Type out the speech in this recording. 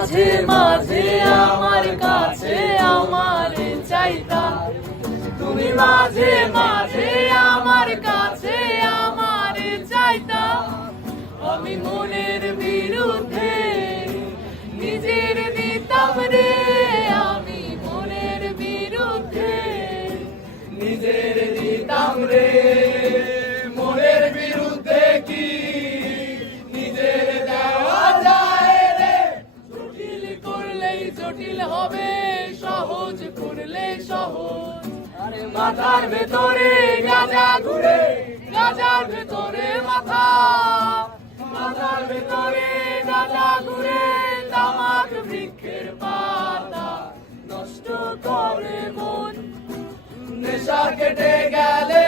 মাঝে মাঝে আমার কাছে আমার চাইতা, তুমি মাঝে মাঝে আমার কাছে আমার চাইতা। আমি মনের বিরুদ্ধে নিজের দিতাম রে, আমি মনের বিরুদ্ধে নিজের দিতাম রে। মনের বিরুদ্ধে কি নিজের দেওয়া যায় রে? জটিল করলেই জটিল হবে, সহজ করলে সহজ। মাথার ভেতরে গাঁজা ঘুরে, গাঁজার ভেতরে মাথা, মাথার ভেতরে গাঁজা ঘুরে, তামাক বৃক্ষের পাতা নষ্ট করে মন। নেশা কেটে গেলে